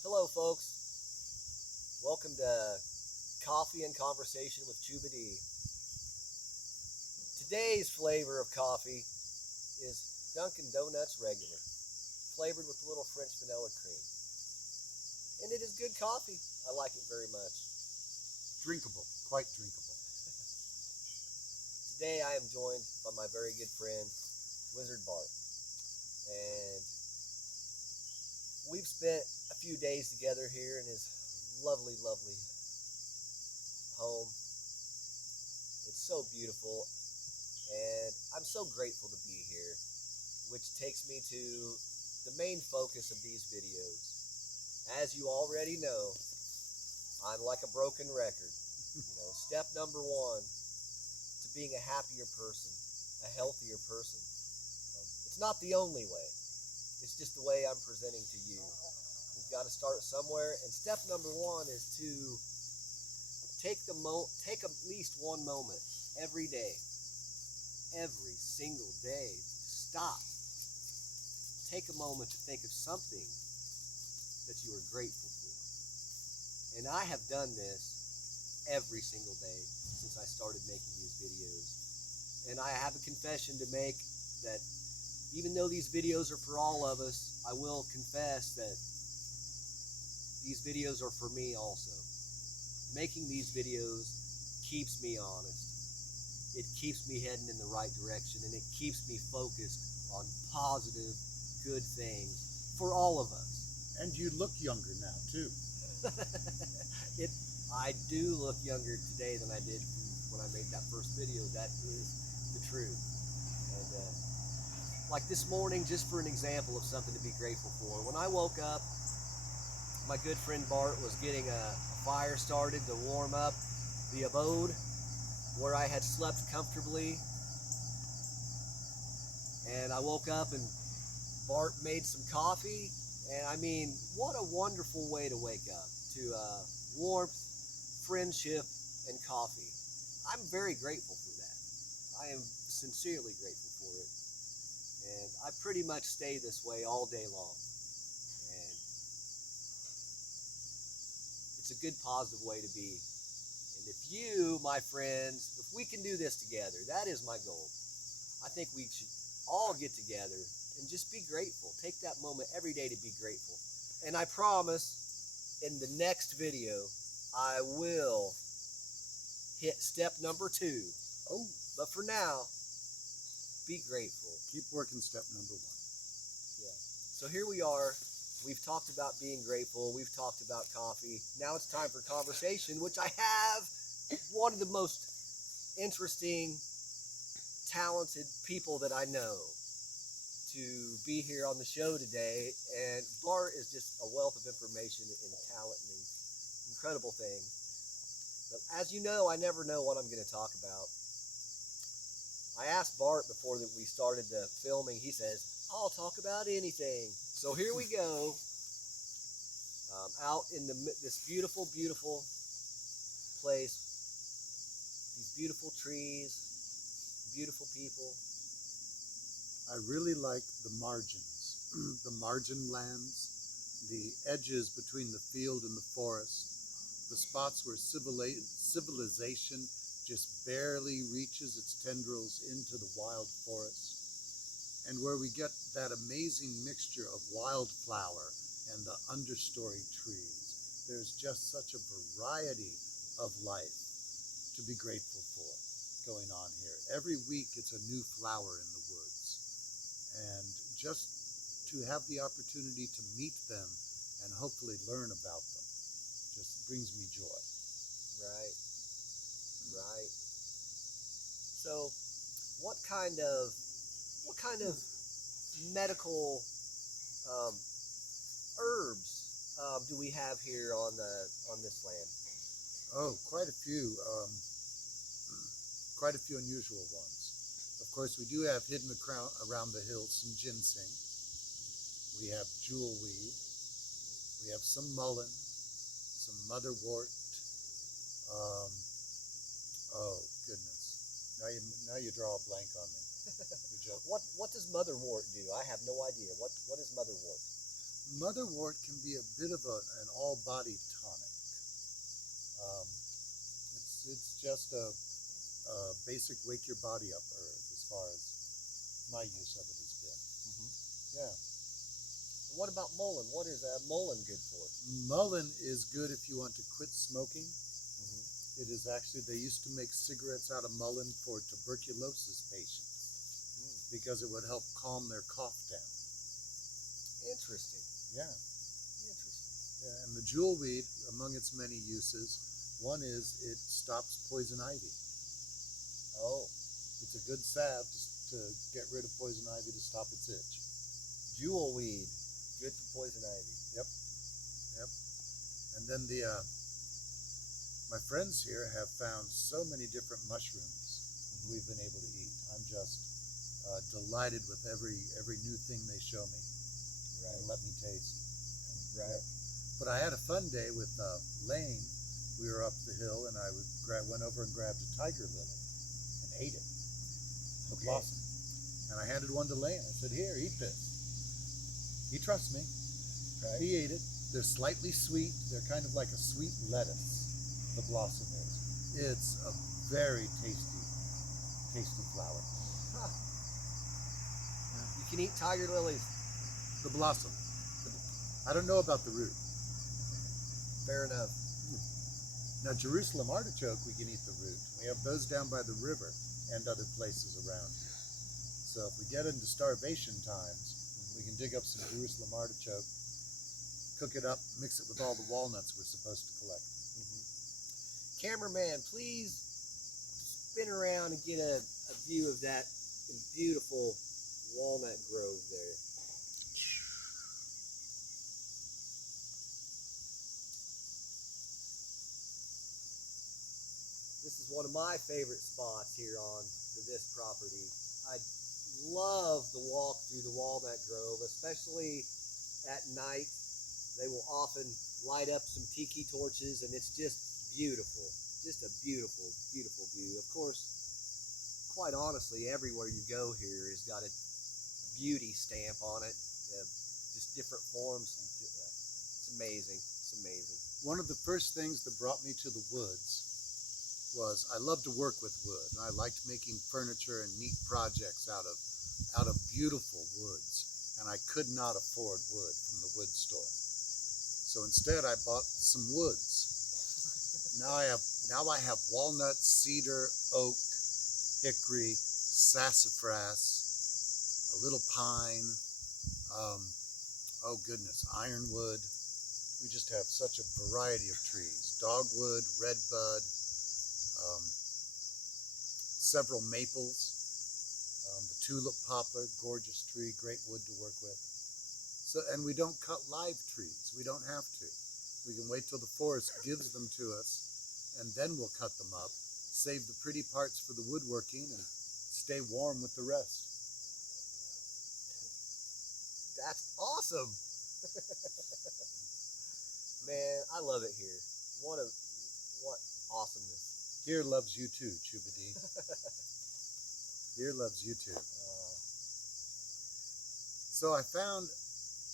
Hello, folks. Welcome to Coffee and Conversation with Chooba Dee. Today's flavor of coffee is Dunkin' Donuts regular, flavored with a little French vanilla cream. And it is good coffee. I like it very much. Drinkable, quite drinkable. Today I am joined by my very good friend, Wizard Bart. And we've spent a few days together here in his lovely, lovely home. It's so beautiful, and I'm so grateful to be here, which takes me to the main focus of these videos. As you already know, I'm like a broken record. Step number one to being a happier person, a healthier person. It's not the only way. It's just the way I'm presenting to you. We've got to start somewhere, and step number one is to take at least one moment every day, every single day. Stop. Take a moment to think of something that you are grateful for. And I have done this every single day since I started making these videos. And I have a confession to make that even though these videos are for all of us, I will confess that these videos are for me also. Making these videos keeps me honest. It keeps me heading in the right direction, and it keeps me focused on positive, good things for all of us. And you look younger now, too. I do look younger today than I did when I made that first video. That is the truth. And like this morning, just for an example of something to be grateful for, when I woke up, my good friend Bart was getting a fire started to warm up the abode where I had slept comfortably. And I woke up and Bart made some coffee. And I mean, what a wonderful way to wake up, to warmth, friendship, and coffee. I'm very grateful for that. I am sincerely grateful for it. And I pretty much stay this way all day long. And it's a good, positive way to be. And if you, my friends, if we can do this together, that is my goal. I think we should all get together and just be grateful. Take that moment every day to be grateful. And I promise in the next video, I will hit step number 2. Oh, But for now, be grateful. keep working step number 1. Yeah. So here we are. We've talked about being grateful. We've talked about coffee. Now it's time for conversation, which I have one of the most interesting, talented people that I know to be here on the show today. And Bart is just a wealth of information and talent and incredible things. But as you know, I never know what I'm going to talk about. I asked Bart before that we started the filming. He says, I'll talk about anything. So here we go, out in this beautiful, beautiful place, these beautiful trees, beautiful people. I really like the margins, the margin lands, the edges between the field and the forest, the spots where civilization just barely reaches its tendrils into the wild forest, and where we get that amazing mixture of wildflower and the understory trees. There's just such a variety of life to be grateful for going on here. Every week it's a new flower in the woods, and just to have the opportunity to meet them and hopefully learn about them just brings me joy. Right. So, what kind of medical herbs do we have here on this land? Oh, quite a few unusual ones. Of course, we do have hidden around the hills some ginseng. We have jewelweed. We have some mullen, some motherwort. Oh goodness! Now you draw a blank on me. What does motherwort do? I have no idea. What is motherwort? Motherwort can be a bit of an all-body tonic. Um, it's just a basic wake your body up herb as far as my use of it has been. Yeah. What about mullen? What is mullen good for? Mullen is good if you want to quit smoking. It is actually, they used to make cigarettes out of mullen for tuberculosis patients because it would help calm their cough down. Interesting. Yeah. Interesting. Yeah, and the jewelweed, among its many uses, one is it stops poison ivy. Oh. It's a good salve to get rid of poison ivy to stop its itch. Jewelweed, good for poison ivy. Yep. And then my friends here have found so many different mushrooms we've been able to eat. I'm just delighted with every new thing they show me and let me taste. Right. Yep. But I had a fun day with Lane. We were up the hill, and I went over and grabbed a tiger lily and ate it. The blossom. And I handed one to Lane. I said, "Here, eat this." He trusts me. Right. He ate it. They're slightly sweet. They're kind of like a sweet lettuce. The blossom is. It's a very tasty flower. Huh. You can eat tiger lilies. The blossom. I don't know about the root. Fair enough. Now, Jerusalem artichoke, we can eat the root. We have those down by the river and other places around here. So if we get into starvation times, we can dig up some Jerusalem artichoke, cook it up, mix it with all the walnuts we're supposed to collect. Cameraman, please spin around and get a view of that beautiful walnut grove there. This is one of my favorite spots here on this property. I love the walk through the walnut grove, especially at night. They will often light up some tiki torches, and it's just beautiful. Just a beautiful, beautiful view. Of course, quite honestly, everywhere you go here has got a beauty stamp on it. Just different forms. It's amazing. It's amazing. One of the first things that brought me to the woods was I love to work with wood, and I liked making furniture and neat projects out of beautiful woods, and I could not afford wood from the wood store. So instead I bought some woods. Now I have walnut, cedar, oak, hickory, sassafras, a little pine, oh goodness, ironwood. We just have such a variety of trees. Dogwood, redbud, several maples, the tulip poplar, gorgeous tree, great wood to work with. So, and we don't cut live trees. We don't have to. We can wait till the forest gives them to us, and then we'll cut them up, save the pretty parts for the woodworking, and stay warm with the rest. That's awesome. Man, I love it here. What awesomeness. Here loves you too, Chooba Dee. Here loves you too. So I found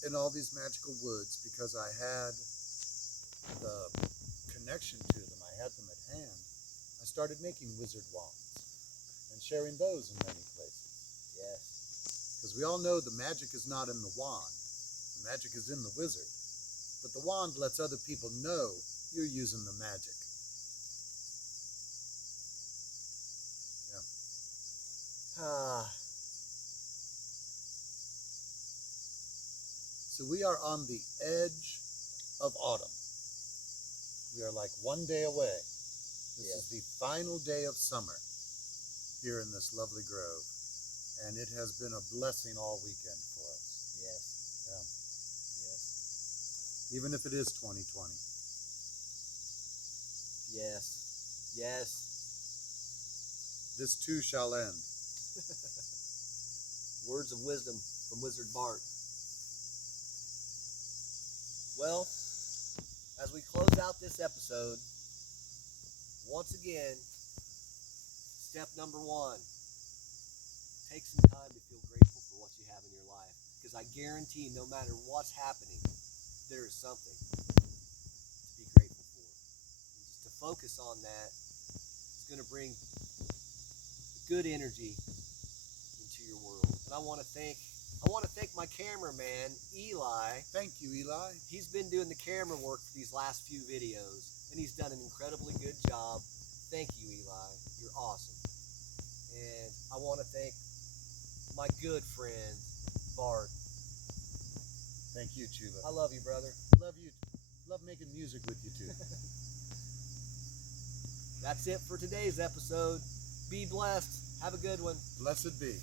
in all these magical woods, because I had the connection to them, I had them at hand, I started making wizard wands and sharing those in many places. Yes. Because we all know the magic is not in the wand. The magic is in the wizard. But the wand lets other people know you're using the magic. So we are on the edge of autumn. We are like one day away. This is the final day of summer here in this lovely grove. And it has been a blessing all weekend for us. Yes. Yeah. Yes. Even if it is 2020. Yes. Yes. This too shall end. Words of wisdom from Wizard Bart. Well, as we close out this episode, once again, step number 1, take some time to feel grateful for what you have in your life. Because I guarantee no matter what's happening, there is something to be grateful for. And just to focus on that is going to bring good energy into your world. And I want to thank my cameraman, Eli. Thank you, Eli. He's been doing the camera work for these last few videos, and he's done an incredibly good job. Thank you, Eli. You're awesome. And I want to thank my good friend, Bart. Thank you, Chooba. I love you, brother. Love you. Love making music with you too. That's it for today's episode. Be blessed. Have a good one. Blessed be.